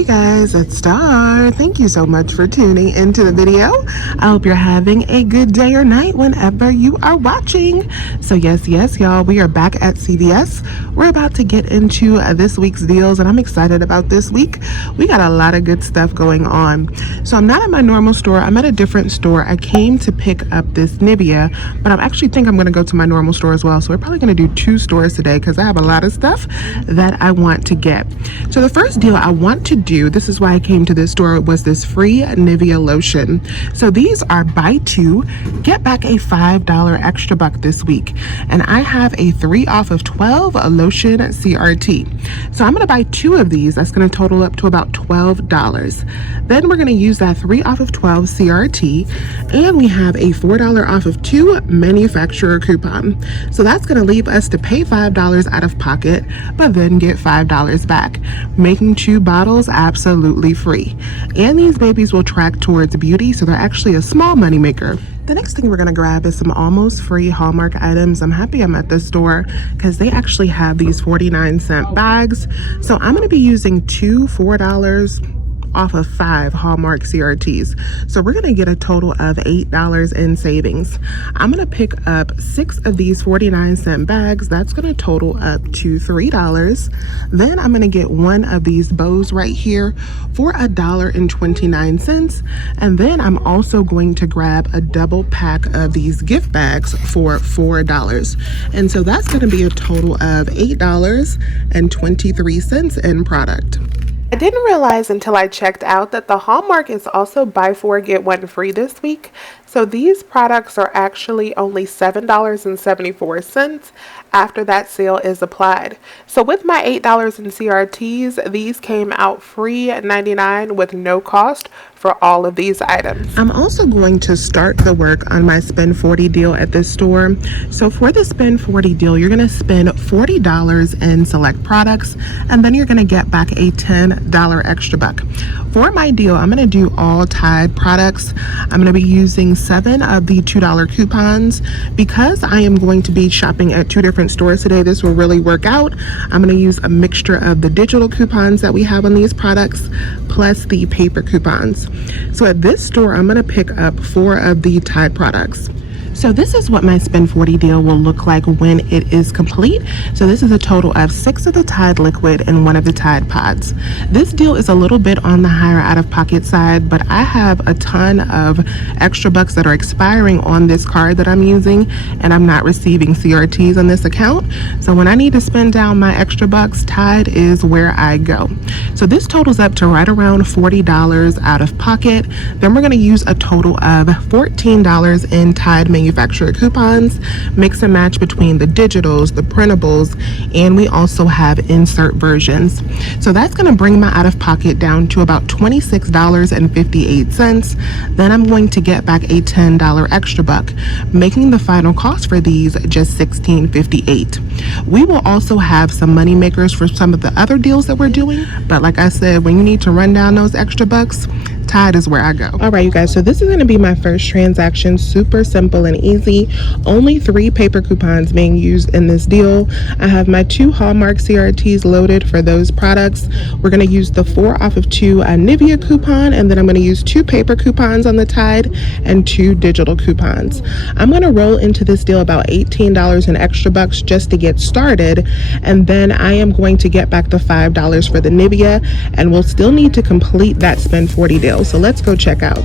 Hey guys, it's Star. Thank you so much for tuning into the video. I hope you're having a good day or night whenever you are watching. So yes, y'all, we are back at CVS. We're about to get into this week's deals and I'm excited about this week. We got a lot of good stuff going on. So I'm not at my normal store. I'm at a different store. I came to pick up this Nivea, but I actually think I'm going to go to my normal store as well. So we're probably going to do two stores today because I have a lot of stuff that I want to get. So the first deal I want to do, this is why I came to this store, was this free Nivea lotion. So these are buy two, get back a $5 extra buck this week. And I have a 3 off of 12 lotion CRT. So I'm going to buy 2 of these. That's going to total up to about $12. Then we're going to use that 3 off of 12 CRT. And we have a $4 off of 2 manufacturer coupon. So that's going to leave us to pay $5 out of pocket, but then get $5 back, making 2 bottles absolutely free. And these babies will track towards beauty, so they're actually a small money maker. The next thing we're going to grab is some almost free Hallmark items. I'm happy I'm at this store because they actually have these 49-cent bags. So I'm going to be using 2 $4 off of 5 Hallmark CRTs. So we're going to get a total of $8 in savings. I'm going to pick up 6 of these 49-cent bags. That's going to total up to $3. Then I'm going to get 1 of these bows right here for $1.29. And then I'm also going to grab a double pack of these gift bags for $4. And so that's going to be a total of $8.23 in product. I didn't realize until I checked out that the Hallmark is also buy 4 get 1 free this week. So these products are actually only $7.74 after that sale is applied. So with my $8 in CRTs, these came out free at $99 with no cost for all of these items. I'm also going to start the work on my spend 40 deal at this store. So for the spend 40 deal, you're going to spend $40 in select products, and then you're going to get back a $10 extra buck. For my deal, I'm going to do all Tide products. I'm going to be using 7 of the $2 coupons. Because I am going to be shopping at 2 different stores today, this will really work out. I'm going to use a mixture of the digital coupons that we have on these products plus the paper coupons. So at this store, I'm going to pick up 4 of the Tide products. So this is what my spend 40 deal will look like when it is complete. So this is a total of 6 of the Tide liquid and 1 of the Tide pods. This deal is a little bit on the higher out-of-pocket side, but I have a ton of extra bucks that are expiring on this card that I'm using, and I'm not receiving CRTs on this account. So when I need to spend down my extra bucks, Tide is where I go. So this totals up to right around $40 out of pocket. Then we're going to use a total of $14 in Tide manufacturer coupons, mix and match between the digitals, the printables, and we also have insert versions. So that's going to bring my out of pocket down to about $26.58. Then I'm going to get back a $10 extra buck, making the final cost for these just $16.58. We will also have some money makers for some of the other deals that we're doing, but like I said, when you need to run down those extra bucks, Tide is where I go. All right, you guys, so this is going to be my first transaction. Super simple and easy. Only 3 paper coupons being used in this deal. I have my 2 Hallmark CRTs loaded for those products. We're going to use the 4 off of 2 Nivea coupon, and then I'm going to use 2 paper coupons on the Tide and 2 digital coupons. I'm going to roll into this deal about $18 in extra bucks just to get started, and then I am going to get back the $5 for the Nivea, and we'll still need to complete that spend 40 deal. So let's go check out.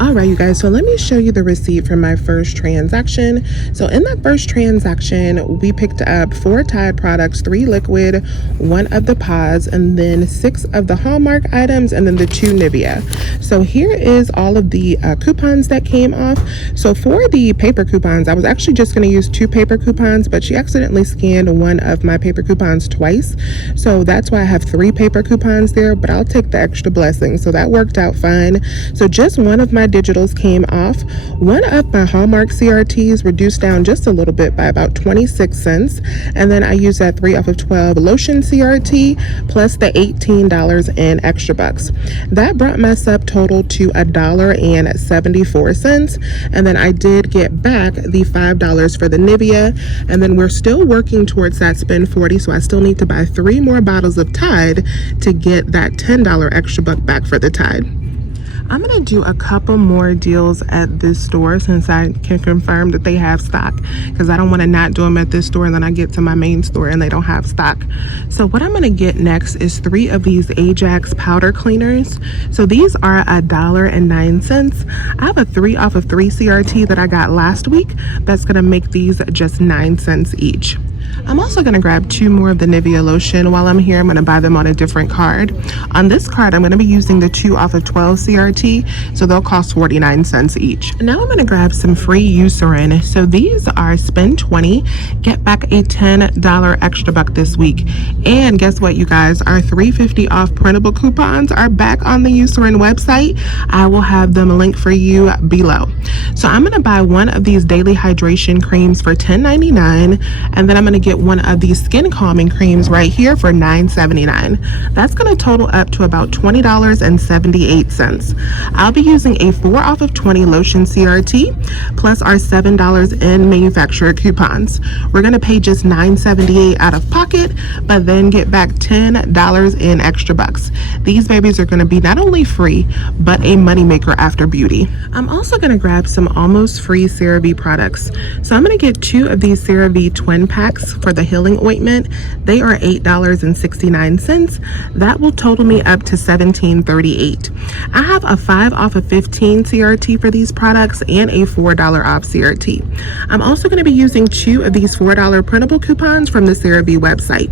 All right, you guys, so let me show you the receipt from my first transaction. So in that first transaction, we picked up 4 Tide products, 3 liquid, 1 of the pods, and then 6 of the Hallmark items, and then the 2 Nivea. So here is all of the coupons that came off. So for the paper coupons, I was actually just going to use 2 paper coupons, but she accidentally scanned 1 of my paper coupons twice. So that's why I have 3 paper coupons there, but I'll take the extra blessing. So that worked out fine. So just 1 of my digitals came off. 1 of my Hallmark CRTs reduced down just a little bit by about 26 cents. And then I used that 3 off of 12 Lotion CRT plus the $18 in extra bucks. That brought my subtotal to $1.74. And then I did get back the $5 for the Nivea. And then we're still working towards that spend 40. So I still need to buy 3 more bottles of Tide to get that $10 extra buck back for the Tide. I'm going to do a couple more deals at this store since I can confirm that they have stock, because I don't want to not do them at this store and then I get to my main store and they don't have stock. So what I'm going to get next is 3 of these Ajax powder cleaners. So these are $1.09. I have a 3 off of 3 CRT that I got last week. That's going to make these just 9 cents each. I'm also going to grab 2 more of the Nivea lotion. While I'm here, I'm going to buy them on a different card. On this card, I'm going to be using the 2 off of 12 CRT, so they'll cost 49 cents each. Now I'm going to grab some free Eucerin. So these are spend 20, get back a $10 extra buck this week. And guess what, you guys? Our $3.50 off printable coupons are back on the Eucerin website. I will have them linked for you below. So I'm going to buy 1 of these daily hydration creams for $10.99, and then I'm going to get 1 of these skin calming creams right here for $9.79. That's going to total up to about $20.78. I'll be using a 4 off of 20 Lotion CRT plus our $7 in manufacturer coupons. We're going to pay just $9.78 out of pocket, but then get back $10 in extra bucks. These babies are going to be not only free, but a moneymaker after beauty. I'm also going to grab some almost free CeraVe products. So I'm going to get 2 of these CeraVe twin packs for the healing ointment. They are $8.69. That will total me up to $17.38. I have a 5 off of 15 CRT for these products and a $4 off CRT. I'm also going to be using 2 of these $4 printable coupons from the CeraVe website.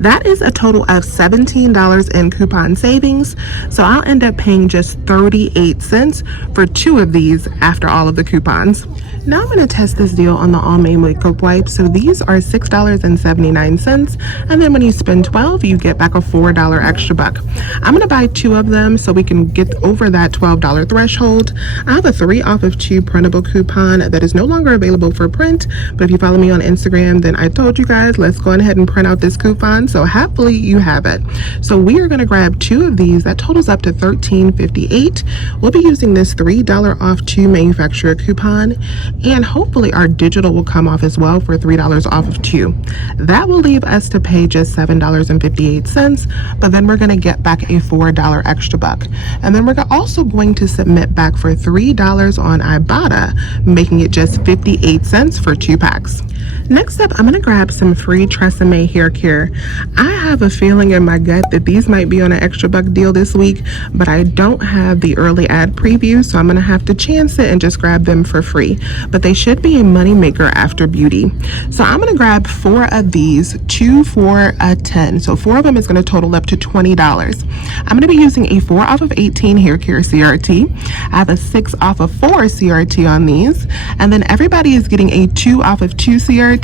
That is a total of $17 in coupon savings. So I'll end up paying just 38 cents for 2 of these after all of the coupons. Now I'm going to test this deal on the Almay makeup wipes. So these are $6.79, and then when you spend 12, you get back a $4 extra buck. I'm going to buy 2 of them so we can get over that $12 threshold. I have a 3 off of 2 printable coupon that is no longer available for print, but if you follow me on Instagram, then I told you guys, let's go ahead and print out this coupon, so happily you have it. So we are going to grab 2 of these. That totals up to $13.58. We'll be using this $3 off 2 manufacturer coupon, and hopefully our digital will come off as well for $3 off of 2. That will leave us to pay just $7.58, but then we're going to get back a $4 extra buck. And then we're also going to submit back for $3 on Ibotta, making it just 58 cents for 2 packs. Next up, I'm going to grab some free Tresemme hair care. I have a feeling in my gut that these might be on an extra buck deal this week, but I don't have the early ad preview, so I'm going to have to chance it and just grab them for free. But they should be a money maker after beauty. So I'm going to grab 4 of these, 2 for $10. So 4 of them is going to total up to $20. I'm going to be using a 4 off of 18 hair care CRT. I have a 6 off of 4 CRT on these, and then everybody is getting a 2 off of 2 CRT.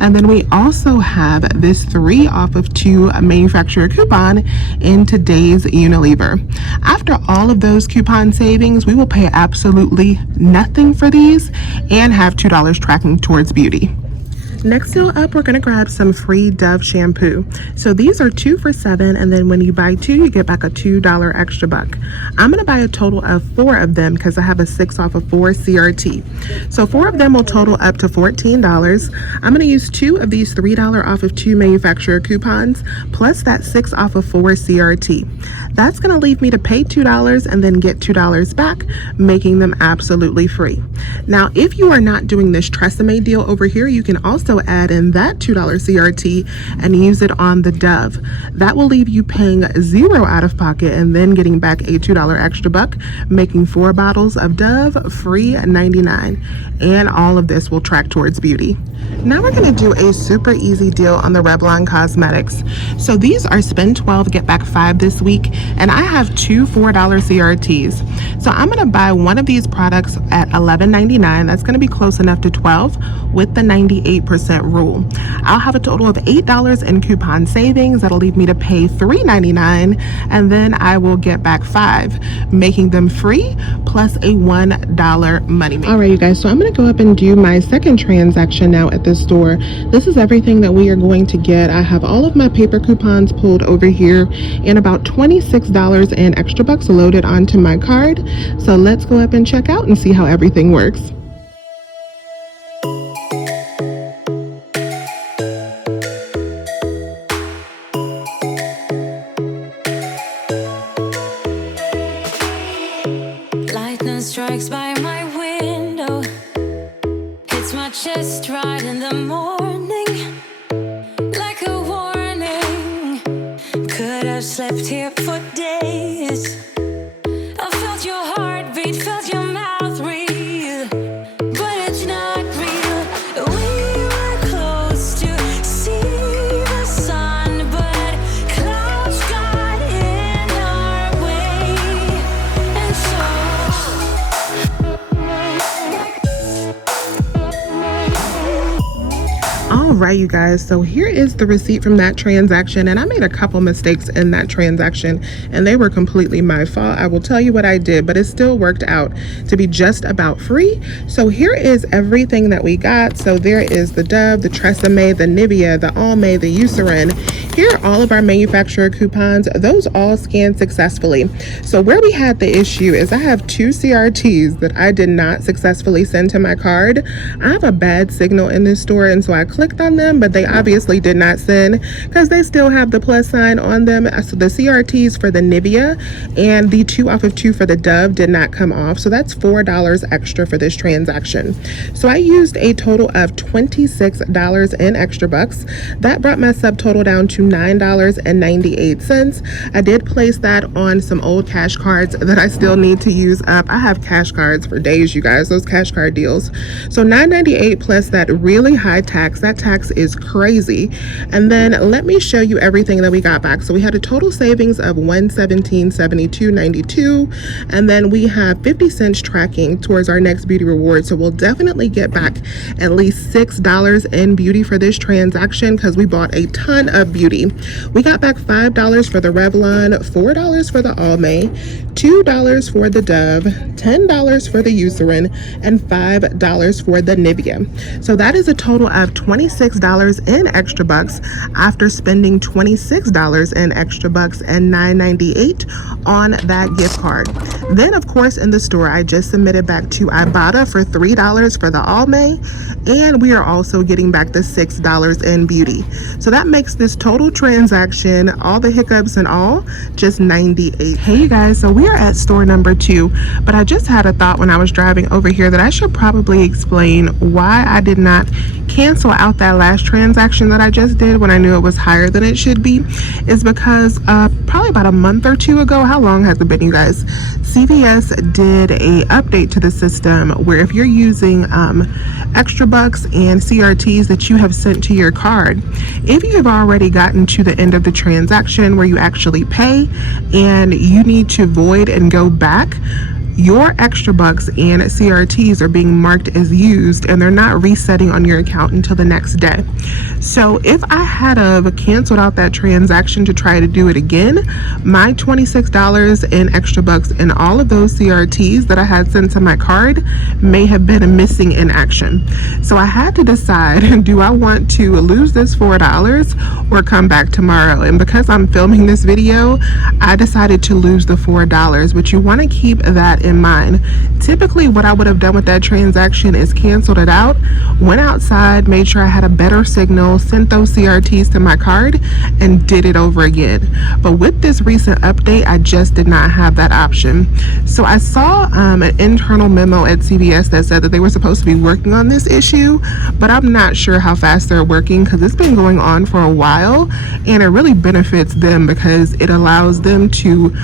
And then we also have this 3 off of 2 manufacturer coupon in today's Unilever. After all of those coupon savings, we will pay absolutely nothing for these and have $2 tracking towards beauty. Next deal up, we're going to grab some free Dove shampoo. So these are 2 for $7, and then when you buy 2, you get back a $2 extra buck. I'm going to buy a total of 4 of them because I have a 6 off of 4 CRT. So 4 of them will total up to $14. I'm going to use 2 of these $3 off of 2 manufacturer coupons plus that 6 off of 4 CRT. That's going to leave me to pay $2 and then get $2 back, making them absolutely free. Now, if you are not doing this Tresemme deal over here, you can also add in that $2 CRT and use it on the Dove. That will leave you paying $0 out of pocket and then getting back a $2 extra buck, making 4 bottles of Dove free $99. And all of this will track towards beauty. Now we're going to do a super easy deal on the Revlon Cosmetics. So these are spend 12, get back 5 this week, and I have 2 $4 CRTs. So I'm going to buy one of these products at $11.99. That's going to be close enough to 12 with the 98% rule. I'll have a total of $8 in coupon savings. That'll leave me to pay $3.99, and then I will get back 5, making them free plus a $1 money maker. All right, you guys, so I'm going to go up and do my second transaction now at this store. This is everything that we are going to get. I have all of my paper coupons pulled over here and about $26 in extra bucks loaded onto my card. So let's go up and check out and see how everything works. Lightning strikes by my window, hits my chest right in the morning, like a warning. Could have slept here for days. I felt your heartbeat, felt your mouth breathe, but it's not real. We were close to see the sun, but clouds got in our way, and All right, you guys, so here is the receipt from that transaction, and I made a couple mistakes in that transaction and they were completely my fault. I will tell you what I did, but it still worked out to be just about free. So here is everything that we got. So there is the Dove, the Tresemme, the Nivea, the Almay, the Eucerin. Here are all of our manufacturer coupons. Those all scanned successfully. So where we had the issue is I have 2 CRTs that I did not successfully send to my card. I have a bad signal in this store, and so I clicked on them, but they obviously did not send because they still have the plus sign on them. So the CRTs for the Nivea and the 2 off of 2 for the Dove did not come off. So that's $4 extra for this transaction. So I used a total of $26 in extra bucks. That brought my subtotal down to $9.98. I did place that on some old cash cards that I still need to use up. I have cash cards for days, you guys, those cash card deals. So $9.98 plus that really high tax. That tax is crazy. And then let me show you everything that we got back. So we had a total savings of $117.72.92, and then we have 50 cents tracking towards our next beauty reward. So we'll definitely get back at least $6 in beauty for this transaction because we bought a ton of beauty. We got back $5 for the Revlon, $4 for the Almay, $2 for the Dove, $10 for the Eucerin, and $5 for the Nivea. So that is a total of $26 in extra bucks after spending $26 in extra bucks and $9.98 on that gift card. Then, of course, in the store, I just submitted back to Ebates for $3 for the Almay, and we are also getting back the $6 in beauty. So that makes this total transaction, all the hiccups and all, just $98. Hey, you guys, so we are at store number 2, but I just had a thought when I was driving over here that I should probably explain why I did not cancel out that last transaction that I just did when I knew it was higher than it should be. Is because probably about a month or 2 ago, how long has it been, you guys? CVS did a update to the system where if you're using extra bucks and CRTs that you have sent to your card, if you have already gotten to the end of the transaction where you actually pay and you need to void and go back, your extra bucks and CRTs are being marked as used and they're not resetting on your account until the next day. So if I had canceled out that transaction to try to do it again, my $26 in extra bucks and all of those CRTs that I had sent to my card may have been missing in action. So I had to decide, do I want to lose this $4 or come back tomorrow? And because I'm filming this video, I decided to lose the $4, but you want to keep that in mind. Typically, what I would have done with that transaction is canceled it out, went outside, made sure I had a better signal, sent those CRTs to my card, and did it over again. But with this recent update, I just did not have that option. So I saw an internal memo at CVS that said that they were supposed to be working on this issue, but I'm not sure how fast they're working because it's been going on for a while, and it really benefits them because it allows them to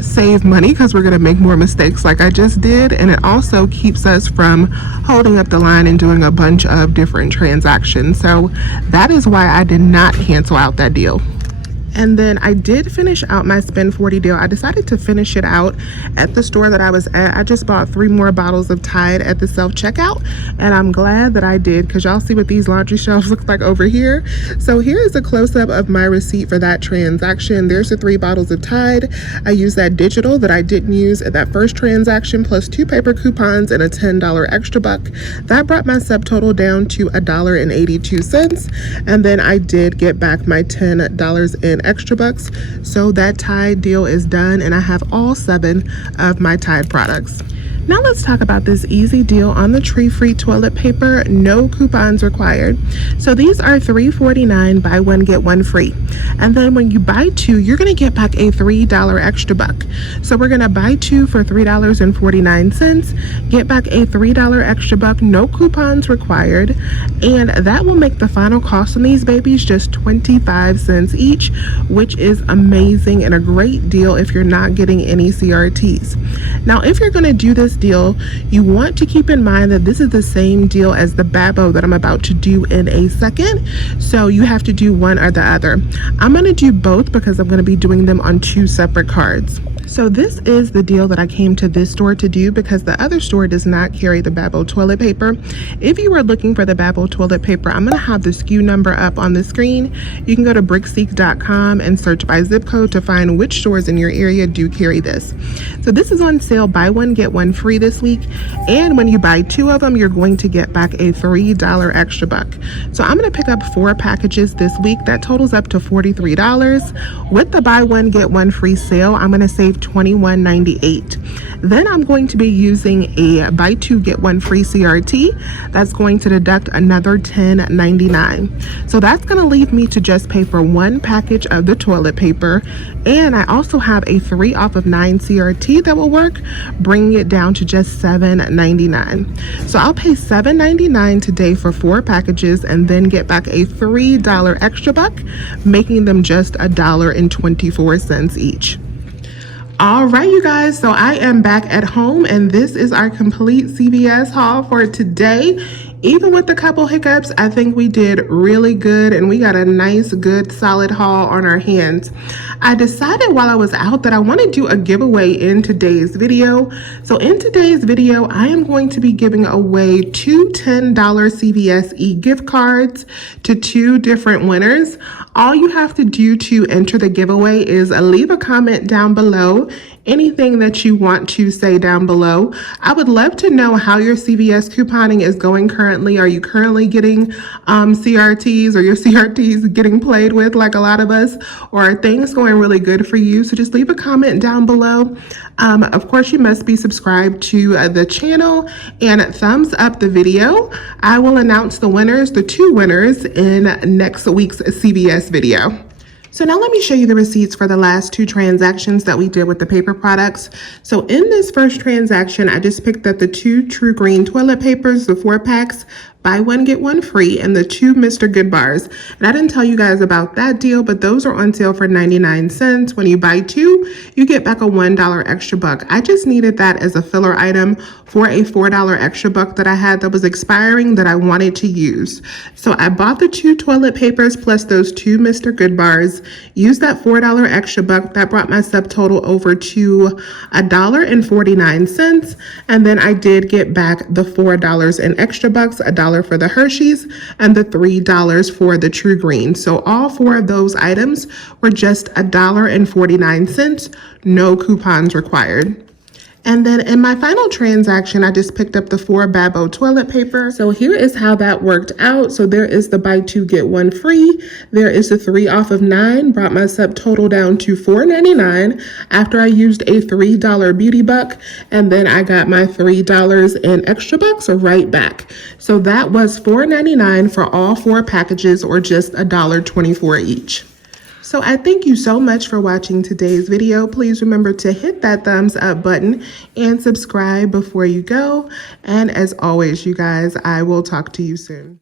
save money because we're going to make more mistakes like I just did, and it also keeps us from holding up the line and doing a bunch of different transactions. So that is why I did not cancel out that deal. And then I did finish out my spend 40 deal. I decided to finish it out at the store that I was at. I just bought 3 more bottles of Tide at the self-checkout, and I'm glad that I did because y'all see what these laundry shelves look like over here. So here is a close-up of my receipt for that transaction. There's the 3 bottles of Tide. I used that digital that I didn't use at that first transaction, plus 2 paper coupons and a $10 extra buck. That brought my subtotal down to $1.82. And then I did get back my $10 in extra bucks. So that Tide deal is done, and I have all 7 of my Tide products. Now let's talk about this easy deal on the tree-free toilet paper, no coupons required. So these are $3.49, buy one, get one free. And then when you buy 2, you're gonna get back a $3 extra buck. So we're gonna buy 2 for $3.49, get back a $3 extra buck, no coupons required. And that will make the final cost on these babies just 25 cents each, which is amazing and a great deal if you're not getting any CRTs. Now, if you're gonna do this deal, you want to keep in mind that this is the same deal as the Babo that I'm about to do in a second. So you have to do one or the other. I'm going to do both because I'm going to be doing them on 2 separate cards. So this is the deal that I came to this store to do because the other store does not carry the Babo toilet paper. If you are looking for the Babo toilet paper, I'm going to have the SKU number up on the screen. You can go to brickseek.com and search by zip code to find which stores in your area do carry this. So this is on sale, buy one, get one free this week. And when you buy 2 of them, you're going to get back a $3 extra buck. So I'm going to pick up 4 packages this week. That totals up to $43. With the buy one, get one free sale, I'm going to save $21.98. Then I'm going to be using a buy 2 get 1 free CRT. That's going to deduct another $10.99. So that's going to leave me to just pay for 1 package of the toilet paper. And I also have a 3 off of 9 CRT that will work, bringing it down to just $7.99. So I'll pay $7.99 today for 4 packages and then get back a $3 extra buck, making them just $1.24 each. All right, you guys, so I am back at home, and this is our complete CVS haul for today. Even with a couple hiccups, I think we did really good, and we got a nice, good, solid haul on our hands. I decided while I was out that I want to do a giveaway in today's video. So in today's video, I am going to be giving away 2 $10 CVS e-gift cards to 2 different winners. All you have to do to enter the giveaway is leave a comment down below, anything that you want to say down below. I would love to know how your CVS couponing is going currently. Are you currently getting CRTs, or your CRTs getting played with like a lot of us, or are things going really good for you? So just leave a comment down below. Of course, you must be subscribed to the channel and thumbs up the video. I will announce the winners, the 2 winners, in next week's CVS video. So now let me show you the receipts for the last 2 transactions that we did with the paper products. So in this first transaction, I just picked up the 2 True Green toilet papers, the 4 packs, buy one, get one free, and the 2 Mr. Good bars. And I didn't tell you guys about that deal, but those are on sale for 99 cents. When you buy 2, you get back a $1 extra buck. I just needed that as a filler item for a $4 extra buck that I had that was expiring that I wanted to use. So I bought the 2 toilet papers plus those 2 Mr. Good bars, used that $4 extra buck. That brought my subtotal over to $1.49. And then I did get back the $4 in extra bucks, $1 for the Hershey's and the $3 for the True Green. So all 4 of those items were just $1.49, no coupons required. And then in my final transaction, I just picked up the 4 Babo toilet paper. So here is how that worked out. So there is the buy 2 get 1 free. There is the 3 off of 9, brought my subtotal down to $4.99 after I used a $3 beauty buck. And then I got my $3 in extra bucks right back. So that was $4.99 for all 4 packages, or just $1.24 each. So I thank you so much for watching today's video. Please remember to hit that thumbs up button and subscribe before you go. And as always, you guys, I will talk to you soon.